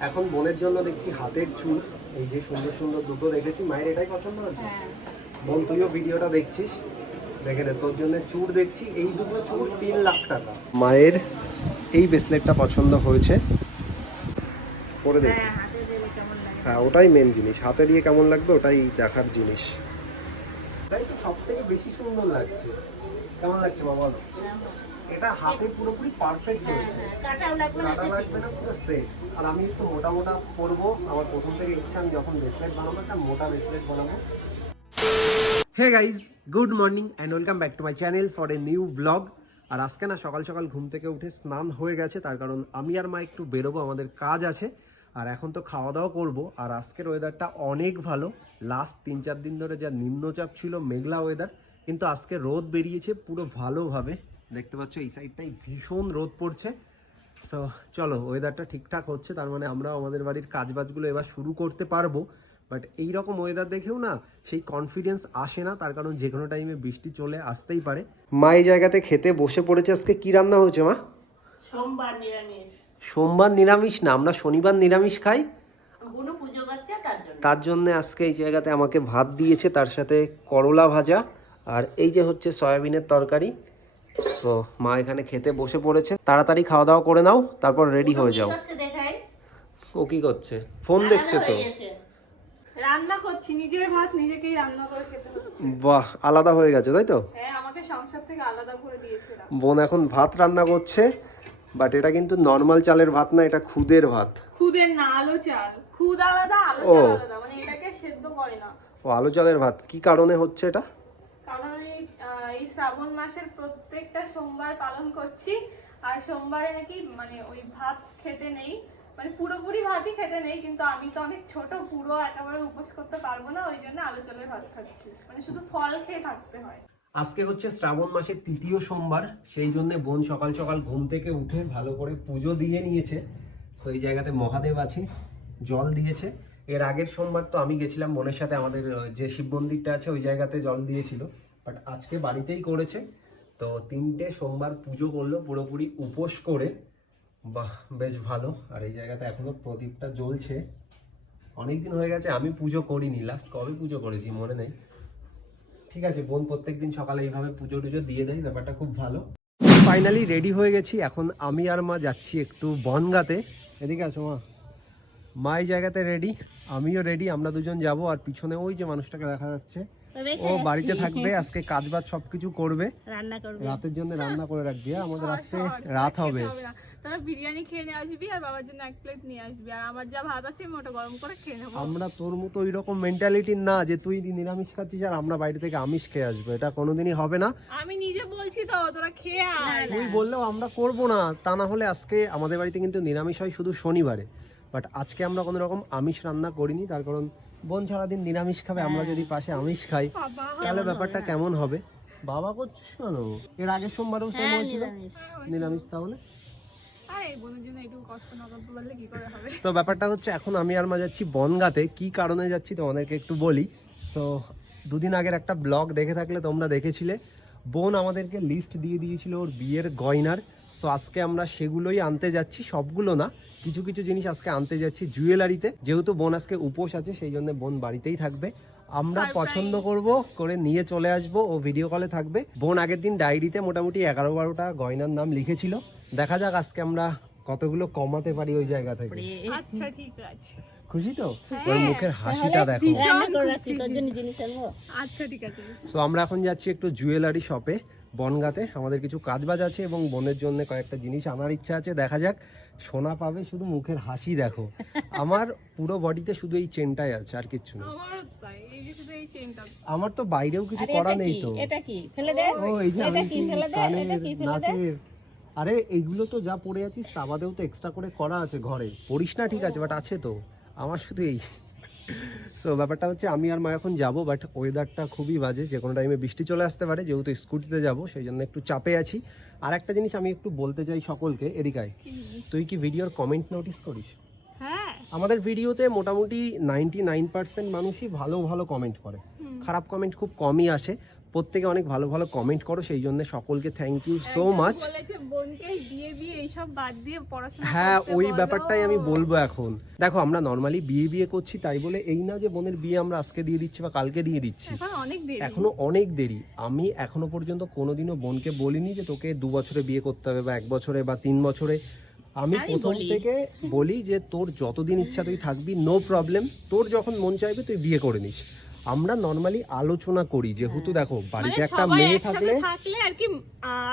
এখন বোনের জন্য দেখছি হাতের চুল এই যে সুন্দর সুন্দর দুটো দেখেছি। মায়ের এটাই পছন্দ হচ্ছে হ্যাঁ। বোন তুইও ভিডিওটা দেখছিস? দেখে নে তোর জন্য চুড় দেখছি এই দুটো চুড় তিন লাখ টাকা। মায়ের এই ব্রেসলেটটা পছন্দ হয়েছে। পরে দেখি। হ্যাঁ হাতে দেবে কেমন লাগে? হ্যাঁ ওটাই মেন জিনিস। হাতে দিয়ে কেমন লাগবে ওটাই দেখার জিনিস। তাই তো সব থেকে বেশি সুন্দর লাগছে। কেমন লাগছে বাবা বলো? এটা হাতে পুরোপুরি পারফেক্ট হ্যাঁ হয়েছে হ্যাঁ কাটাও লাগবে না কাটা লাগবে না পুরো সেট আর আমি একটু মোটা মোটা করব। আমার প্রথম থেকে ইচ্ছা আমি যখন ব্রেসলেট বানাবো একটা মোটা ব্রেসলেট বানাবো। Hey guys good morning and welcome back to my channel for a new blog আর আজকে না সকাল সকাল ঘুম থেকে উঠে স্নান হয়ে গেছে তার কারণ আমি আর মা একটু বেরোবো আমাদের কাজ আছে। আর এখন তো খাওয়া দাওয়া করব। আর আজকের ওয়েদারটা অনেক ভালো। লাস্ট তিন চার দিন ধরে যা নিম্নচাপ ছিল মেঘলা ওয়েদার কিন্তু আজকে রোদ বেরিয়েছে পুরো ভালোভাবে। দেখতে পাচ্ছ এই সাইডটাই ভীষণ রোদ পড়ছে। সো চলো ওয়েদারটা ঠিকঠাক হচ্ছে তার মানে আমরা আমাদের বাড়ির কাজবাজগুলো এবার শুরু করতে পারব। বাট এই রকম ওয়েদার দেখেও না সেই কনফিডেন্স আসে না তার কারণ যে কোনো টাইমে বৃষ্টি চলে আসতেই পারে। মা এই জায়গাতে খেতে বসে পড়েছে আজকে কি রান্না হয়েছে মা? সোমবার নিরামিষ। সোমবার নিরামিষ না আমরা শনিবার নিরামিষ খাই? তার জন্য আজকে এই জায়গাতে আমাকে ভাত দিয়েছে তার সাথে করলা ভাজা আর এই যে হচ্ছে সয়াবিনের তরকারি। তো মা এখানে খেতে বসে পড়েছে। তাড়াতাড়ি খাওয়া দাওয়া করে নাও তারপর রেডি হয়ে যাও। ও কি করছে? ফোন দেখছে তো। রান্না করছি নিজের ভাত নিজেকেই রান্না করে খেতে হচ্ছে। বাহ আলাদা হয়ে গেছে তাই তো? হ্যাঁ আমাকে সংসার থেকে আলাদা করে দিয়েছিলাম বোন এখন ভাত রান্না করছে বাট এটা কিন্তু নর্মাল চালের ভাত না এটা খুদের ভাত। খুদের না আলো চাল। খুদ আলাদা আলো ও। চাল আলাদা মানে এটাকে সেদ্ধ করে না। ও আলু চালের ভাত কি কারণে হচ্ছে এটা কারণ এই আহ, এই শ্রাবণ মাসের প্রত্যেকটা সোমবার পালন করছি। আর সোমবারে নাকি মানে ওই ভাত খেতে নেই। মানে পুরোপুরি ভাতই খেতে নেই, কিন্তু আমি তো অনেক ছোট, পুরো একেবারে উপোস করতে পারব না, ওই জন্য আলু চালের ভাত খাচ্ছি। মানে শুধু ফল খেয়ে থাকতে হয়। আজকে হচ্ছে শ্রাবণ মাসের তৃতীয় সোমবার, সেই জন্য বোন সকাল সকাল ঘুম থেকে উঠে ভালো করে পুজো দিয়ে নিয়েছে। তো এই জায়গাতে মহাদেব আছে, জল দিয়েছে। এর আগের সোমবার তো আমি গেছিলাম, বোনের সাথে আমাদের যে শিব মন্দিরটা আছে, ওই জায়গাতে জল দিয়েছিল। বাট আজকে বাড়িতেই করেছে। তো তিনটে সোমবার পুজো করল পুরোপুরি উপোস করে। বাহ, বেশ ভালো। আর এই জায়গাতে এখনও প্রদীপটা জ্বলছে। অনেকদিন হয়ে গেছে, আমি পুজো করিনি। লাস্ট কবে পুজো করেছি মনে নেই। ঠিক আছে, বোন প্রত্যেক দিন সকালে এইভাবে পুজো টুজো দিয়ে দেয়, ব্যাপারটা খুব ভালো। ফাইনালি রেডি হয়ে গেছি। এখন আমি আর মা যাচ্ছি একটু বনগাতে। এদিকে আসো মা। মা এই জায়গাতে রেডি আমিও রেডি আমরা দুজন যাব। আর পিছনে ওই যে মানুষটাকে দেখা যাচ্ছে। ও বাড়িতে থাকবে আজকে কাজ বাজ সবকিছু করবে। রান্না করবে। রাতের জন্য রান্না করে রাখবি হ্যাঁ? আমাদের আজকে রাত হবে। তোরা বিরিয়ানি খেয়ে নিয়ে আসবি আর বাবার জন্য এক প্লেট নিয়ে আসবি। আর আমার যা ভাত আছে আমি ওটা গরম করে খেয়ে নেব। আমরা তোর মতো ওই রকম মেন্টালিটির না যে তুই নিরামিষ খাচ্ছিস আর আমরা বাইরে থেকে আমিষ খেয়ে আসব। এটা কোনোদিনই হবে না। আমি নিজে বলছি তো তোরা খেয়ে আয়। তুই বললেও আমরা করব না। তা না হলে আজকে আমাদের বাড়িতে কিন্তু নিরামিষ হয় শুধু শনিবারে। বাট আজকে আমরা কোনো রকম আমিষ রান্না করিনি তার কারণ বোন সারাদিন নিরামিষ খাবে আমরা যদি পাশে আমিষ খাই তাহলে ব্যাপারটা কেমন হবে? বাবা করছিস কেন? এর আগের সোমবারেও সেম হয়েছিল? নিরামিষ। তাহলে? সো ব্যাপারটা হচ্ছে এখন আমি আর মা যাচ্ছি বনগাতে। কি কারণে যাচ্ছি তোমাদেরকে একটু বলি। সো দুদিন আগের একটা ব্লগ দেখে থাকলে তোমরা দেখেছিলে। বোন আমাদেরকে লিস্ট দিয়ে দিয়েছিল ওর বিয়ের গয়নার। সো আজকে আমরা সেগুলোই আনতে যাচ্ছি সবগুলো না। কিছু কিছু জিনিস আজকে আনতে যাচ্ছি জুয়েলারিতে। যেহেতু বোন আজকে উপোস আছে সেই জন্য বোন বাড়িতেই থাকবে। আমরা পছন্দ করব করে নিয়ে চলে আসব ও ভিডিও কলে থাকবে। বোন আগের দিন ডায়েরিতে মোটামুটি এগারো বারোটা গয়নার নাম লিখেছিল। দেখা যাক আজকে আমরা কতগুলো কমাতে পারি ওই জায়গা থেকে। আচ্ছা ঠিক আছে। খুশি তো? ওর মুখের হাসিটা দেখো। আনব। আচ্ছা ঠিক আছে। সো আমরা এখন যাচ্ছি একটু জুয়েলারি শপে বনগাতে। আমাদের কিছু কাজবাজ আছে এবং বোনের জন্য কয়েকটা জিনিস আনার ইচ্ছা আছে। দেখা যাক সোনা পাবে শুধু মুখের হাসি দেখো। আমার পুরো বডিতে শুধু এই চেনটাই আছে আর কিচ্ছু না। আমার তো বাইরেও কিছু করা নেই তো। এটা কি? ফেলে দে। ও এই যে এটা কি? ফেলে দে এটা কি? ফেলে দে। আরে এইগুলো তো যা পড়ে আছিস তা বাদেও তো এক্সট্রা করে করা আছে ঘরে। পড়িস না ঠিক আছে বাট আছে তো। আমার শুধু এই। সো ব্যাপারটা হচ্ছে আমি আর মা এখন যাব বাট ওয়েদারটা খুবই বাজে যে কোনো টাইমে বৃষ্টি চলে আসতে পারে যেহেতু স্কুটিতে যাব সেই জন্য একটু চাপে আছি। আর একটা জিনিস আমি একটু বলতে চাই সকলকে এদিকায় তুই কি ভিডিওর কমেন্ট নোটিস করিস? হ্যাঁ। আমাদের ভিডিওতে মোটামুটি নাইনটি নাইন পার্সেন্ট মানুষই ভালো ভালো কমেন্ট করে। খারাপ কমেন্ট খুব কমই আসে। প্রত্যেকে অনেক ভালো ভালো কমেন্ট করো সেই জন্য সকলকে থ্যাংক ইউ সো মাচ হ্যাঁ ওই ব্যাপারটাই আমি বলব এখন। দেখো আমরা নর্মালি বিয়ে বিয়ে করছি তাই বলে এই না যে বোনের বিয়ে আমরা আজকে দিয়ে দিচ্ছি বা কালকে দিয়ে দিচ্ছি। এখন অনেক দেরি। আমি এখনও পর্যন্ত কোনোদিনও বোনকে বলিনি যে তোকে দু বছরে বিয়ে করতে হবে বা এক বছরে বা তিন বছরে। আমি প্রথম থেকে বলি যে তোর যতদিন ইচ্ছা তুই থাকবি নো প্রবলেম তোর যখন মন চাইবে তুই বিয়ে করে নিস। আমরা নর্মালি আলোচনা করি যেহেতু দেখো বাড়িতে মানে একটা মেয়ে থাকলে থাকলে আর কি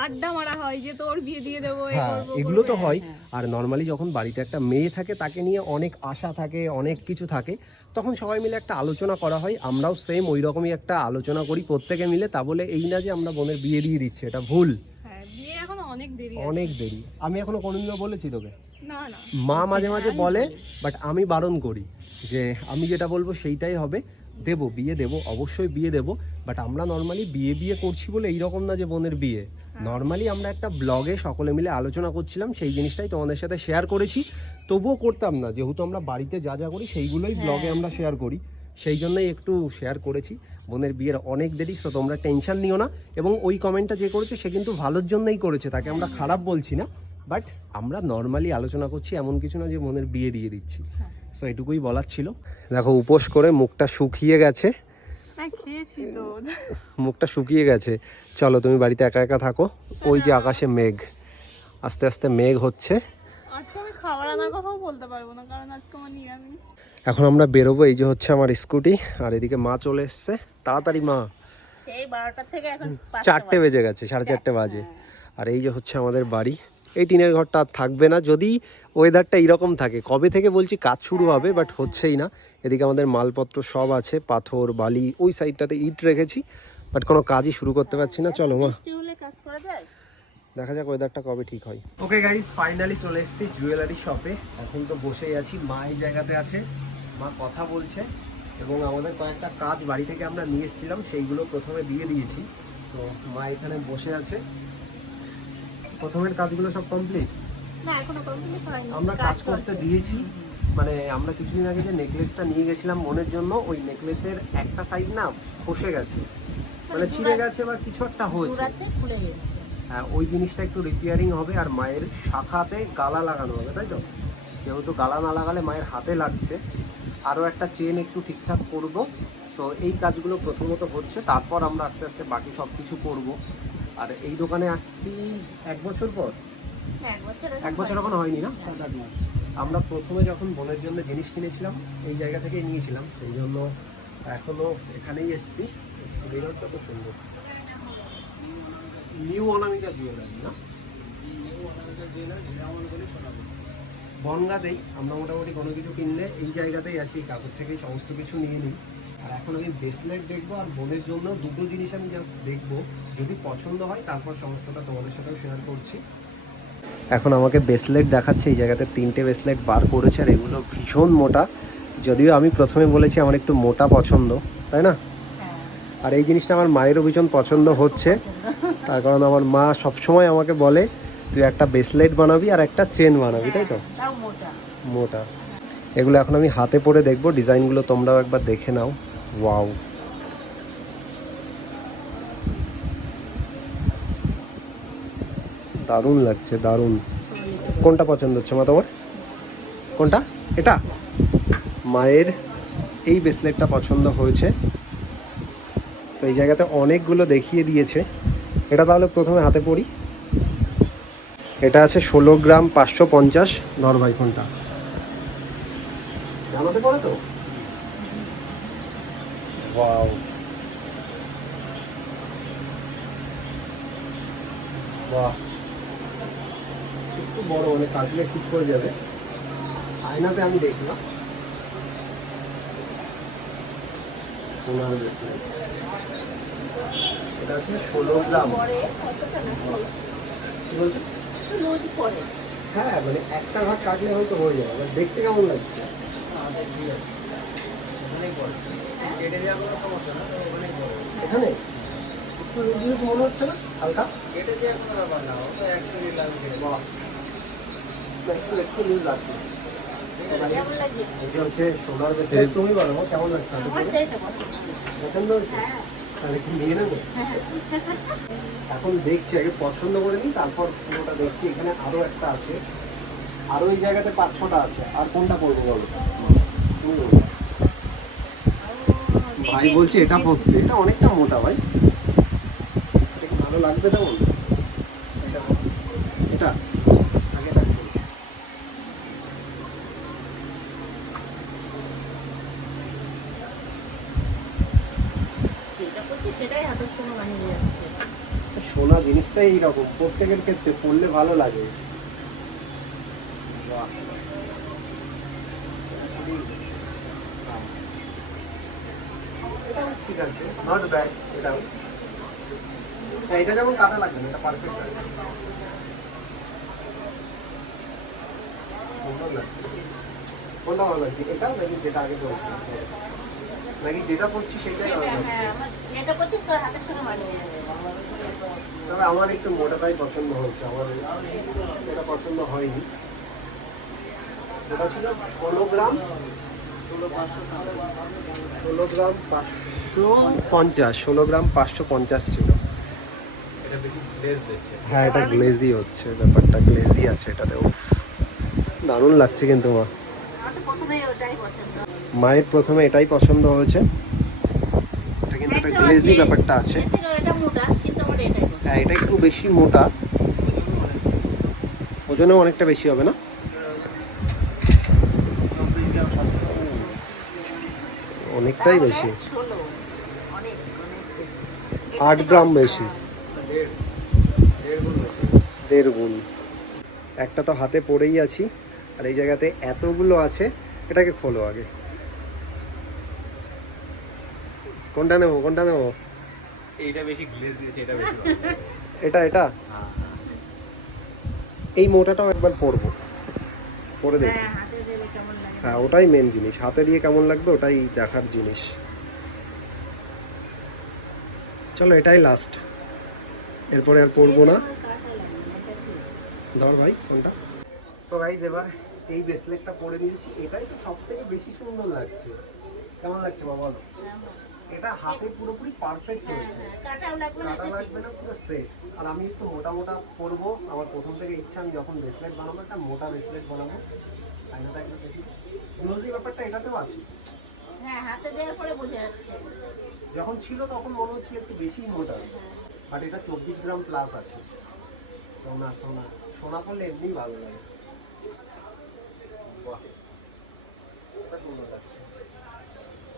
আড্ডা মারা হয় যে তোর বিয়ে দিয়ে দেবো হ্যাঁ এগুলো তো হয়। আর নর্মালি যখন বাড়িতে একটা মেয়ে থাকে তাকে নিয়ে অনেক আশা থাকে অনেক কিছু থাকে তখন সবাই মিলে একটা আলোচনা করা হয়। আমরাও সেম ওই রকমই একটা আলোচনা করি প্রত্যেকে মিলে। তা বলে এই না যে আমরা বোনের বিয়ে দিয়ে দিচ্ছি এটা ভুল। হ্যাঁ বিয়ে এখন অনেক দেরি অনেক দেরি। আমি এখনও কোনোদিনও বলেছি তোকে। না না। মা মাঝে মাঝে বলে বাট আমি বারণ করি যে আমি যেটা বলব সেইটাই হবে। দেব বিয়ে দেব অবশ্যই বিয়ে দেব বাট আমরা নর্মালি বিয়ে বিয়ে করছি বলে এইরকম না যে বোনের বিয়ে। নর্মালি আমরা একটা ব্লগে সকলে মিলে আলোচনা করছিলাম সেই জিনিসটাই তোমাদের সাথে শেয়ার করেছি। তবুও করতাম না যেহেতু আমরা বাড়িতে যা যা করি সেইগুলোই ব্লগে আমরা শেয়ার করি। সেই জন্যই একটু শেয়ার করেছি। বোনের বিয়ের অনেক দেরি তো তোমরা টেনশন নিও না। এবং ওই কমেন্টটা যে করেছে সে কিন্তু ভালোর জন্যই করেছে তাকে আমরা খারাপ বলছি না। বাট আমরা নর্মালি আলোচনা করছি এমন কিছু না যে বোনের বিয়ে দিয়ে দিচ্ছি। সো এটুকুই বলার ছিল। দেখো উপোস করে মুখটা শুকিয়ে গেছে। হ্যাঁ মুখটা শুকিয়ে গেছে। চলো তুমি বাড়িতে একা একা থাকো। ওই যে আকাশে মেঘ। আস্তে আস্তে মেঘ হচ্ছে। এখন আমরা বেরোবো এই যে হচ্ছে আমার স্কুটি। আর এদিকে মা চলে এসছে। তাড়াতাড়ি মা। চারটে বেজে। গেছে সাড়ে চারটে বাজে। আর এই যে হচ্ছে আমাদের বাড়ি। এই টিনের ঘরটা আর থাকবে না। যদি ওয়েদারটা এইরকম থাকে কবে থেকে বলছি কাজ শুরু হবে বাট হচ্ছেই না। এদিকে আমাদের মালপত্র সব আছে পাথর বালি ওই সাইডটাতে ইট রেখেছি বাট কোনো কাজই শুরু করতে পারছি না। চলো মা বৃষ্টি হলে কাজ করা যায়? দেখা যাক ওয়েদারটা কবে ঠিক হয়। ওকে গাইস ফাইনালি চলে এসেছি জুয়েলারি শপে এখন তো বসেই আছি মা এই জায়গাতে আছে মা কথা বলছে এবং আমাদের কয়েকটা কাজ বাড়ি থেকে আমরা নিয়ে এসেছিলাম সেইগুলো প্রথমে দিয়ে দিয়েছি। সো মা এখানে বসে আছে। প্রথমের কাজগুলো সব কমপ্লিট না এখনও কমপ্লিট হয়নি। আমরা কাজ করতে দিয়েছি। মানে আমরা কিছুদিন আগে যে নেকলেসটা নিয়ে গেছিলাম মনের জন্য ওই নেকলেসের একটা সাইড না খসে গেছে। মানে ছিঁড়ে গেছে বা কিছু একটা হয়েছে। হ্যাঁ ওই জিনিসটা একটু রিপেয়ারিং হবে আর মায়ের শাখাতে গালা লাগানো হবে তাই তো? যেহেতু গালা না লাগালে মায়ের হাতে লাগছে। আরও একটা চেন একটু ঠিকঠাক করব। সো এই কাজগুলো প্রথমত হচ্ছে তারপর আমরা আস্তে আস্তে বাকি সব কিছু করব। আর এই দোকানে আসছি এক বছর পর। এক বছর এখন হয়নি। না? আমরা প্রথমে যখন বোনের জন্য জিনিস কিনেছিলাম এই জায়গা থেকেই নিয়েছিলাম। সেই জন্য এখনও এখানেই এসছি। মিররটা খুব সুন্দর। নিউ অনামিকা জুয়েলারি না? বনগাতেই আমরা মোটামুটি কোনো কিছু কিনলে এই জায়গাতেই আসি কাগজ থেকেই সমস্ত কিছু নিয়ে নিই। আর এখন আমি ব্রেসলেট দেখব আর বোনের জন্য দুটো জিনিস আমি জাস্ট দেখব। যদি পছন্দ হয় তারপর সমস্তটা তোমাদের সাথেও শেয়ার করছি। এখন আমাকে ব্রেসলেট দেখাচ্ছে এই জায়গাতে তিনটে ব্রেসলেট বার করেছে আর এগুলো ভীষণ মোটা। যদিও আমি প্রথমে বলেছি আমার একটু মোটা পছন্দ তাই না? হ্যাঁ। আর এই জিনিসটা আমার মায়েরও ভীষণ পছন্দ হচ্ছে। তার কারণ আমার মা সবসময় আমাকে বলে তুই একটা ব্রেসলেট বানাবি আর একটা চেন বানাবি তাই তো? মোটা। মোটা। এগুলো এখন আমি হাতে পরে দেখব ডিজাইনগুলো তোমরাও একবার দেখে নাও। ওয়াও দারুণ লাগছে, দারুণ। কোনটা পছন্দ হচ্ছে মা তোমার? কোনটা? এটা? মায়ের এই ব্রেসলেটটা পছন্দ হয়েছে। সেই জায়গাতে অনেকগুলো দেখিয়ে দিয়েছে। এটা তাহলে প্রথমে হাতে পড়ি এটা আছে ষোলো গ্রাম পাঁচশো পঞ্চাশ, ধর ভাই কোনটা? জানাতে পারে তো? ওয়াও বাহ একটু বড় মানে কাটলে ঠিক করে যাবে। আয়নাতে আমি দেখলাম। এটা আছে ষোলো গ্রাম। কি বলছো হ্যাঁ মানে একটা ঘর কাটলে হয়তো হয়ে যাবে দেখতে কেমন লাগছে? এখানে? একটু মনে হচ্ছে না হালকা একটু লাগছে এটা হচ্ছে তুমি লাগছে নিয়ে এখন দেখছি আগে পছন্দ করে নিই তারপর পুরোটা দেখছি এখানে আরও একটা আছে। আরও এই জায়গাতে পাঁচ ছটা আছে। আর কোনটা করব বলো তুমি বলো। ভাই বলছি এটা পড়তে। এটা অনেকটা মোটা ভাই। এটা কি ভালো লাগবে না বলো। এটা সোনা জিনিসটাই এইরকম। প্রত্যেকের ক্ষেত্রে পড়লে ভালো লাগে। ঠিক আছে নট ব্যাড এটাও হ্যাঁ, এটা যেমন কাটা লাগবে না এটা পারফেক্ট আছে। সুন্দর লাগছে। কোনটা ভালো লাগছে এটা নাকি যেটা আগে বলছি নাকি যেটা সেটাই ভালো হ্যাঁ তবে আমার একটু মোটাটাই পছন্দ হয়েছে আমার এটা পছন্দ হয়নি। এটা ছিল ষোলো গ্রাম। ষোলো গ্রাম পাঁচশো। পঞ্চাশ ষোলো গ্রাম পাঁচশো পঞ্চাশ ছিল। হ্যাঁ এটা গ্লেজি হচ্ছে ব্যাপারটা গ্লেজি আছে এটাতে। উফ দারুণ লাগছে কিন্তু মা মায়ের প্রথমে এটাই পছন্দ হয়েছে। এটা কিন্তু একটা গ্লেজি ব্যাপারটা আছে। হ্যাঁ এটা একটু বেশি মোটা। ওজনেও অনেকটা বেশি হবে না? অনেকটাই বেশি ষোলো অনেক অনেক বেশি আট গ্রাম বেশি। দেড় গুণ। একটা তো হাতে পড়েই আছি আর এই জায়গাতে এতগুলো আছে এটাকে খোলো আগে। কোনটা নেব কোনটা নেব? এইটা বেশি গ্লেজ দিয়েছে এটা বেশি এটা এটা? হ্যাঁ এই মোটাটাও একবার পরবো। পরে দেখি হ্যাঁ হাতে দিলে কেমন লাগে? হ্যাঁ ওটাই মেন জিনিস। হাতে দিয়ে কেমন লাগবে ওটাই দেখার জিনিস। চলো এটাই লাস্ট এরপরে আর পরবো না। ধর ভাই কোনটা? সো গাইজ এবার এই ব্রেসলেটটা পরে নিয়েছি। এটাই তো সব থেকে বেশি সুন্দর লাগছে। কেমন লাগছে বাবা বলো। এটা হাতে পুরোপুরি পারফেক্ট হ্যাঁ, হয়েছে। হ্যাঁ, কাটাও লাগবে না, কাটা লাগবে না পুরো সেট আর আমি একটু মোটা মোটা করব। আমার প্রথম থেকে ইচ্ছা আমি যখন ব্রেসলেট বানাবো একটা মোটা ব্রেসলেট বানাবো। আইনাটা একটু দেখি গ্লোজি ব্যাপারটা এটাতেও আছে। হ্যাঁ, হাতে দেওয়ার পরে বোঝা যাচ্ছে। যখন ছিল তখন মনে হচ্ছিল একটু বেশি মোটা। বাট এটা চব্বিশ গ্রাম প্লাস আছে। সোনা সোনা। সোনা করলে এমনি ভালো লাগে।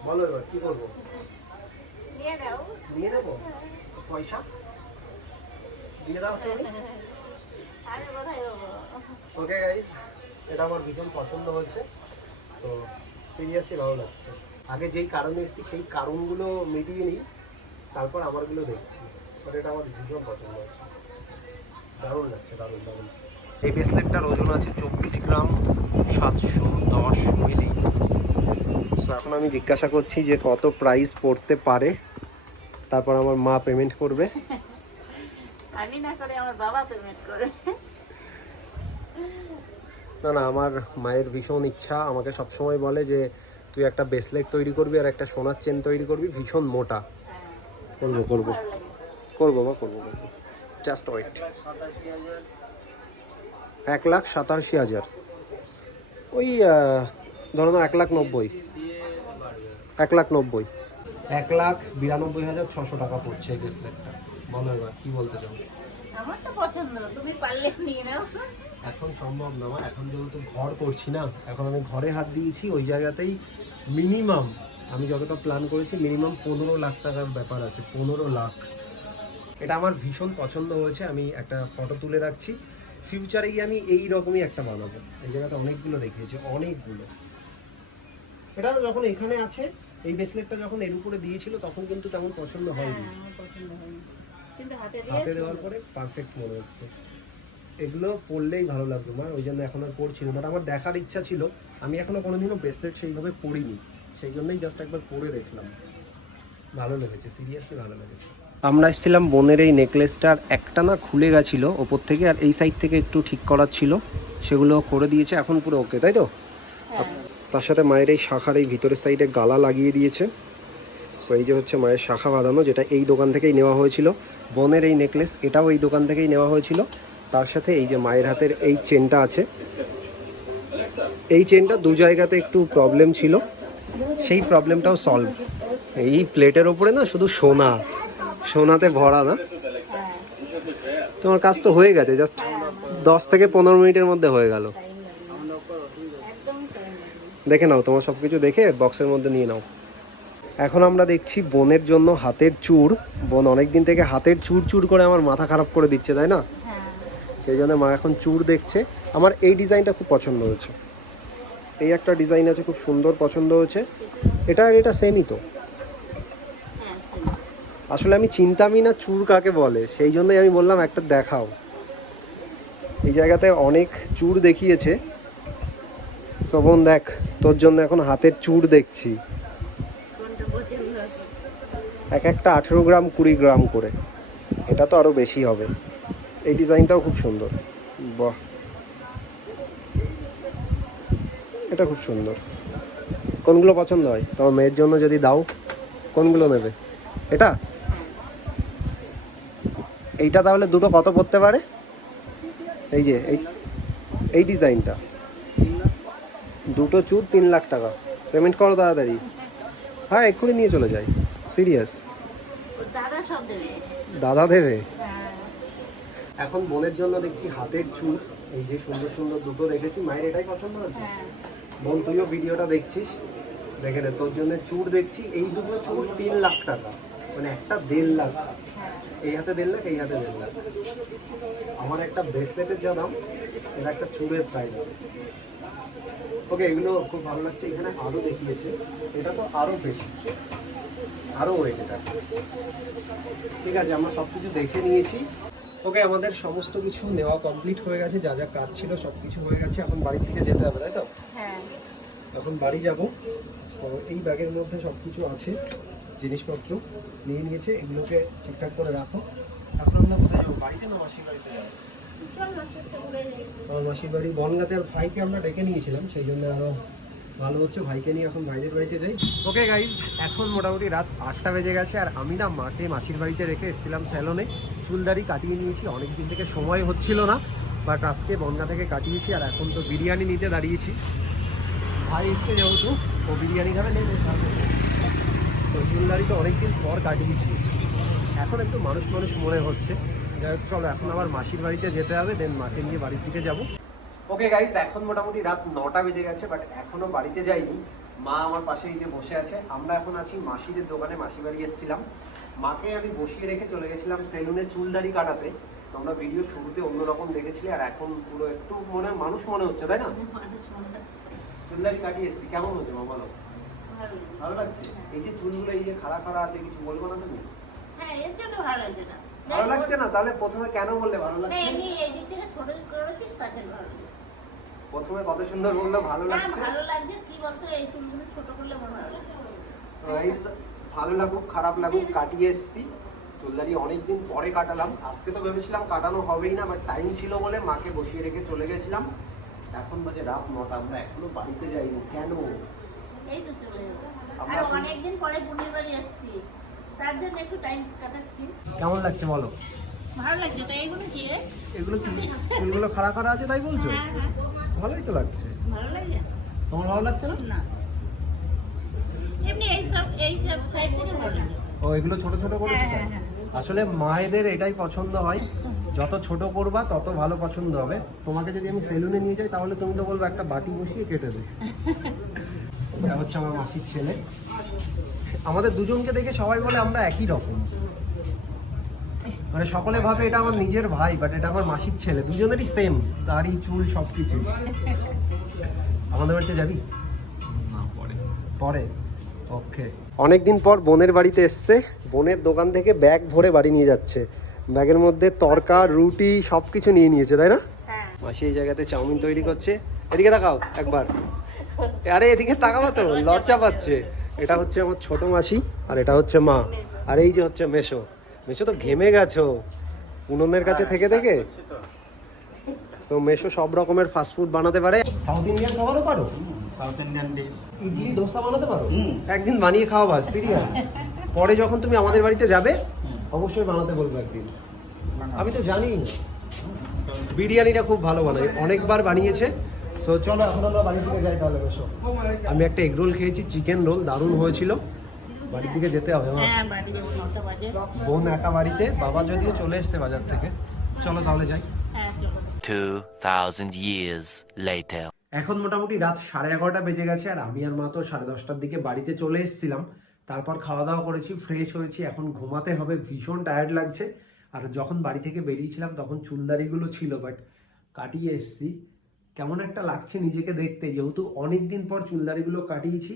বলো এবার কি করব নিয়ে। নেব? পয়সা? দিয়ে দাও? ওকে গাইস এটা আমার ভীষণ পছন্দ হয়েছে। তো সিরিয়াসলি ভালো লাগছে। আগে যেই কারণে এসেছি সেই কারণগুলো মিটিয়ে নিই তারপর আমারগুলো দেখছি। বাট এটা আমার ভীষণ পছন্দ। হয়েছে দারুণ লাগছে দারুণ দারুণ। এই ব্রেসলেটটার ওজন আছে চব্বিশ গ্রাম সাতশো দশ মিলি। সো এখন আমি জিজ্ঞাসা করছি যে কত প্রাইস পড়তে পারে? তারপর আমার মা পেমেন্ট করবে। আমি না করে আমার বাবা পেমেন্ট করে না না আমার মায়ের ভীষণ ইচ্ছা। আমাকে সবসময় বলে যে তুই একটা ব্রেসলেট তৈরি করবি আর একটা সোনার চেন তৈরি করবি ভীষণ মোটা। করব করব। করব বা করব করব। জাস্ট ওয়েট এক লাখ সাতাশি হাজার। ওই ধরো না এক লাখ নব্বই। এক লাখ নব্বই। এক লাখ বিরানব্বই হাজার ছশো টাকা পড়ছে এই ব্রেসলেটটা বলো এবার কি বলতে চাও? আমার তো পছন্দ তুমি পারলে নিয়ে নাও। এখন সম্ভব না আমার এখন যেহেতু ঘর করছি না এখন আমি ঘরে হাত দিয়েছি ওই জায়গাতেই মিনিমাম আমি যতটা প্ল্যান করেছি মিনিমাম পনেরো লাখ টাকার ব্যাপার আছে পনেরো লাখ। এটা আমার ভীষণ পছন্দ হয়েছে আমি একটা ফটো তুলে রাখছি। ফিউচারে গিয়ে আমি এই রকমই একটা বানাবো। এই জায়গাতে অনেকগুলো দেখিয়েছি অনেকগুলো। এটা যখন এখানে আছে এই ব্রেসলেটটা যখন এর উপরে দিয়েছিল তখন কিন্তু তেমন পছন্দ হয়নি। হ্যাঁ, হাতে দেওয়ার পরে পারফেক্ট মনে হচ্ছে। এগুলো পরলেই ভালো লাগবে মা। ওই জন্য এখন আর পরছি না। বাট আমার দেখার ইচ্ছা ছিল আমি এখনও কোনোদিনও ব্রেসলেট সেইভাবে পরিনি সেই জন্যই জাস্ট একবার পরে দেখলাম। ভালো লেগেছে সিরিয়াসলি ভালো লেগেছে। আমরা এসেছিলাম বোনের এই নেকলেসটার একটা না খুলে গেছিল ওপর থেকে আর এই সাইড থেকে একটু ঠিক করার ছিল। সেগুলো করে দিয়েছে এখন পুরো ওকে তাই তো? হ্যাঁ। তার সাথে মায়ের এই শাখার এই ভিতরের সাইডে গালা লাগিয়ে দিয়েছে। তো এই যে হচ্ছে মায়ের শাখা বাঁধানো যেটা এই দোকান থেকেই নেওয়া হয়েছিল। বোনের এই নেকলেস এটাও এই দোকান থেকেই নেওয়া হয়েছিল। তার সাথে এই যে মায়ের হাতের এই চেনটা আছে, এই চেনটা দু জায়গাতে একটু প্রবলেম ছিল। সেই প্রবলেমটাও সলভ এই প্লেটের ওপরে না শুধু সোনা, সোনাতে ভরা না। তোমার কাজ তো হয়ে গেছে জাস্ট দশ থেকে পনেরো মিনিটের মধ্যে হয়ে গেল। দেখে নাও, তোমার সব কিছু দেখে বক্সের মধ্যে নিয়ে নাও। এখন আমরা দেখছি বোনের জন্য হাতের চূড়। বোন অনেক দিন থেকে হাতের চূড় চূড় করে আমার মাথা খারাপ করে দিচ্ছে, তাই না? সেই জন্য মা এখন চূড় দেখছে। আমার এই ডিজাইনটা খুব পছন্দ হয়েছে। এই একটা ডিজাইন আছে, খুব সুন্দর পছন্দ হয়েছে। এটা আর এটা সেমই তো। আসলে আমি চিন্তামই না চূড় কাকে বলে, সেই জন্যই আমি বললাম একটা দেখাও। এই জায়গাতে অনেক চূড় দেখিয়েছে। শোভন, দেখ, তোর জন্য এখন হাতের চূড় দেখছি? এক একটা আঠেরো গ্রাম, কুড়ি গ্রাম করে। এটা তো আরও বেশি হবে। এই ডিজাইনটাও খুব সুন্দর। বাহ। এটা খুব সুন্দর। কোনগুলো পছন্দ হয়? তোমার মেয়ের জন্য যদি দাও কোনগুলো নেবে? এটা? এইটা তাহলে দুটো কত পড়তে পারে? এই যে এই এই ডিজাইনটা। দুটো চুর তিন লাখ টাকা। পেমেন্ট করো তাড়াতাড়ি। হ্যাঁ এক্ষুনি নিয়ে চলে যাই। সিরিয়াস দাদা দেবে? এখন বোনের জন্য দেখছি হাতের চুল। এই যে সুন্দর সুন্দর দুটো দেখেছি। মায়ের এটাই পছন্দ হচ্ছে হ্যাঁ। বোন তুইও ভিডিওটা দেখছিস? দেখে নে তোর জন্য চুড় দেখছি। এই দুটো চুড় তিন লাখ টাকা। মানে একটা দেড় লাখ। হ্যাঁ। এই হাতে দেড় লাখ এই হাতে দেড় লাখ। আমার একটা ব্রেসলেটের যা দাম এটা একটা চুড়ের প্রাইস ওকে এগুলো খুব ভালো লাগছে। এখানে আরও দেখিয়েছে। এটা তো আরও বেশি। আরও ওয়েট এটা। ঠিক আছে আমরা সব কিছু দেখে নিয়েছি। ওকে আমাদের সমস্ত কিছু নেওয়া কমপ্লিট হয়ে গেছে যা যা কাজ ছিল সব কিছু হয়ে গেছে এখন বাড়ির দিকে যেতে হবে তাই তো? হ্যাঁ। এখন বাড়ি যাব। তো এই ব্যাগের মধ্যে সব কিছু আছে জিনিসপত্র নিয়ে নিয়েছে এগুলোকে ঠিকঠাক করে রাখো। এখন আমরা কোথায় যাব? বাড়িতে না মাসির বাড়িতে যাব? আমার মাসির বাড়ি বনগাতে আর ভাইকে আমরা ডেকে নিয়েছিলাম সেই জন্য আরও ভালো হচ্ছে ভাইকে নিয়ে এখন ভাইদের বাড়িতে যাই। ওকে গাইজ এখন মোটামুটি রাত আটটা বেজে গেছে আর আমি না মাকে মাসির বাড়িতে রেখে এসেছিলাম স্যালনে চুলদারি কাটিয়ে নিয়েছি। অনেক দিন থেকে সময় হচ্ছিল না বাট আজকে বনগা থেকে কাটিয়েছি আর এখন তো বিরিয়ানি নিতে দাঁড়িয়েছি। ভাই এসছে যেহেতু, ও বিরিয়ানি খাবে, নেই তো চুলদারি তো অনেকদিন পর কাটিয়েছি। এখন একটু মানুষ মানুষ মনে হচ্ছে। চলো, এখন আবার মাসির বাড়িতে যেতে হবে দেন মাকে নিয়ে বাড়ির দিকে যাব। ওকে গাইজ এখন মোটামুটি রাত নটা বেজে গেছে বাট এখনও বাড়িতে যাইনি। মা আমার পাশেই যে বসে আছে। আমরা এখন আছি মাসিদের দোকানে মাসি বাড়ি এসেছিলাম। মাকে আমি বসিয়ে রেখে চলে গেছিলাম সেলুনে চুলদারি কাটাতে। তোমরা ভিডিও শুরুতে অন্যরকম দেখেছিলে আর এখন পুরো একটু মনে মানুষ মনে হচ্ছে তাই না? মনটা চুলদারি কাটিয়ে এসেছি কেমন হচ্ছে মা বলো? ভালো লাগছে। এই যে চুলগুলো এই যে খাড়া খাড়া আছে কিছু বলব না তুমি? হ্যাঁ এর জন্য ভালো লাগছে না। ভালো লাগছে না? তাহলে প্রথমে কেন বললে ভালো লাগছে? প্রথমে কত সুন্দর বলল ভালো লাগছে? ভালো লাগছে কি বলতো এই চুলগুলো ছোট করলে ভালো লাগছে। ভালো লাগুক খারাপ লাগুক কাটিয়ে এসেছি। চুলদারি অনেকদিন পরে কাটালাম। আজকে তো ভেবেছিলাম কাটানো হবেই না বাট টাইম ছিল বলে মাকে বসিয়ে রেখে চলে গেছিলাম। এখন বাজে রাত নটা আমরা এখনও বাড়িতে যাইনি। কেন? এই তো চলে যাব আমরা আর শুন- অনেকদিন পরে বোনের বাড়ি আসছি। তার জন্য একটু টাইম কাটাচ্ছি। কেমন লাগছে বলো? ভালো লাগছে তাই এগুলো কি এগুলো কি? আছে তাই বলছো? হ্যাঁ হ্যাঁ। ভালোই তো লাগছে। ভালো লাগে তোমার ভালো লাগছে না। সাইড থেকে ভালো ও এগুলো ছোট ছোট করেছ হ্যাঁ, তো? হ্যাঁ, আসলে মায়েদের এটাই পছন্দ হয়। যত ছোট করবা তত ভালো পছন্দ হবে। তোমাকে যদি আমি সেলুনে নিয়ে যাই তাহলে তুমি তো বলব একটা বাটি বসিয়ে কেটে দে। এটা হচ্ছে আমার মাসির ছেলে। আমাদের দুজনকে দেখে সবাই বলে আমরা একই রকম। মানে সকলে ভাবে এটা আমার নিজের ভাই বাট এটা আমার মাসির ছেলে। দুজনেরই সেম দাড়ি চুল সব কিছু আমাদের বাড়িতে যাবি? পরে? ওকে। অনেকদিন পর বোনের বাড়িতে এসছে। বোনের দোকান থেকে ব্যাগ ভরে বাড়ি নিয়ে যাচ্ছে। ব্যাগের মধ্যে তরকা রুটি সব কিছু নিয়ে নিয়েছে তাই না? হ্যাঁ। মাসি এই জায়গাতে চাউমিন তৈরি করছে। এদিকে তাকাও একবার। আরে এদিকে তাকাবো তো লজ্জা পাচ্ছে। এটা হচ্ছে আমার ছোট মাসি আর এটা হচ্ছে মা। আর এই যে হচ্ছে মেশো। মেশো তো ঘেমে গেছো। উনুনের কাছে থেকে থেকে তো। মেশো সব রকমের ফাস্টফুড বানাতে পারে। সাউথ ইন্ডিয়ান খাবারও পারো? South Indian dish idli dosa বানাতে পারো? একদিন বানিয়ে খাওয়াবা সিরিয়াস পরে যখন তুমি আমাদের বাড়িতে যাবে অবশ্যই বানাতে বলব একদিন। আমি তো জানি বিরিয়ানিটা খুব ভালো বানাই অনেকবার বানিয়েছে। সো চলো এখন আমরা বাড়ি থেকে যাই তাহলে বসো। আমি একটা এগ রোল খেয়েছি চিকেন রোল দারুণ হয়েছিল। বাড়ির দিকে যেতে হবে আমার। হ্যাঁ বাড়ি যাব নটা বাজে। বোন একা বাড়িতে বাবা যদিও চলে এসছে বাজার থেকে। চলো তাহলে যাই। হ্যাঁ চলো। 2,000 years later. এখন মোটামুটি রাত সাড়ে এগারোটা বেজে গেছে আর আমি আর মা তো সাড়ে দশটার দিকে বাড়িতে চলে এসেছিলাম। তারপর খাওয়া দাওয়া করেছি ফ্রেশ হয়েছি। এখন ঘুমাতে হবে, ভীষণ টায়ার্ড লাগছে। আর যখন বাড়ি থেকে বেরিয়েছিলাম তখন চুলদারিগুলো ছিল বাট কাটিয়ে এসছি। কেমন একটা লাগছে নিজেকে দেখতে, যেহেতু অনেক দিন পর চুলদারিগুলো কাটিয়েছি।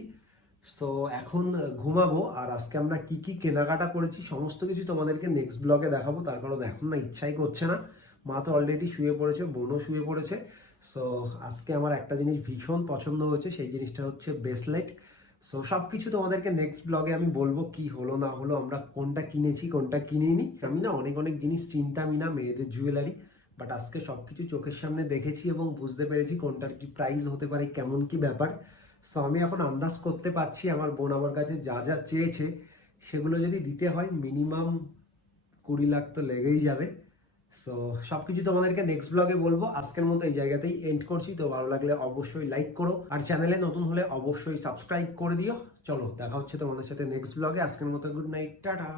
সো এখন ঘুমাবো আর আজকে আমরা কি কি কেনাকাটা করেছি সমস্ত কিছু তোমাদেরকে নেক্সট ব্লগে দেখাবো। তার কারণ এখন না ইচ্ছাই করছে না। মা তো অলরেডি শুয়ে পড়েছে, বোনও শুয়ে পড়েছে। সো আজকে আমার একটা জিনিস ভীষণ পছন্দ হয়েছে, সেই জিনিসটা হচ্ছে ব্রেসলেট সো সব কিছু তোমাদেরকে নেক্সট ব্লগে আমি বলব কি হলো না হলো, আমরা কোনটা কিনেছি, কোনটা কিনিনি। আমি না অনেক অনেক জিনিস চিন্তামি না, মেয়েদের জুয়েলারি বাট আজকে সব কিছু চোখের সামনে দেখেছি এবং বুঝতে পেরেছি কোনটার কি প্রাইস হতে পারে, কেমন কি ব্যাপার। সো আমি এখন আন্দাজ করতে পারছি, আমার বোন আমার কাছে যা যা চেয়েছে, সেগুলো যদি দিতে হয় মিনিমাম কুড়ি লাখ তো লেগেই যাবে। সো সব কিছু তোমাদেরকে নেক্সট ব্লগে বলব। আজকের মতো এই জায়গাতেই এন্ড করছি। তো ভালো লাগলে অবশ্যই লাইক করো। আর চ্যানেলে নতুন হলে অবশ্যই সাবস্ক্রাইব করে দিও। চলো, দেখা হচ্ছে তোমাদের সাথে নেক্সট ব্লগে আজকের মতো গুড নাইট টাটা।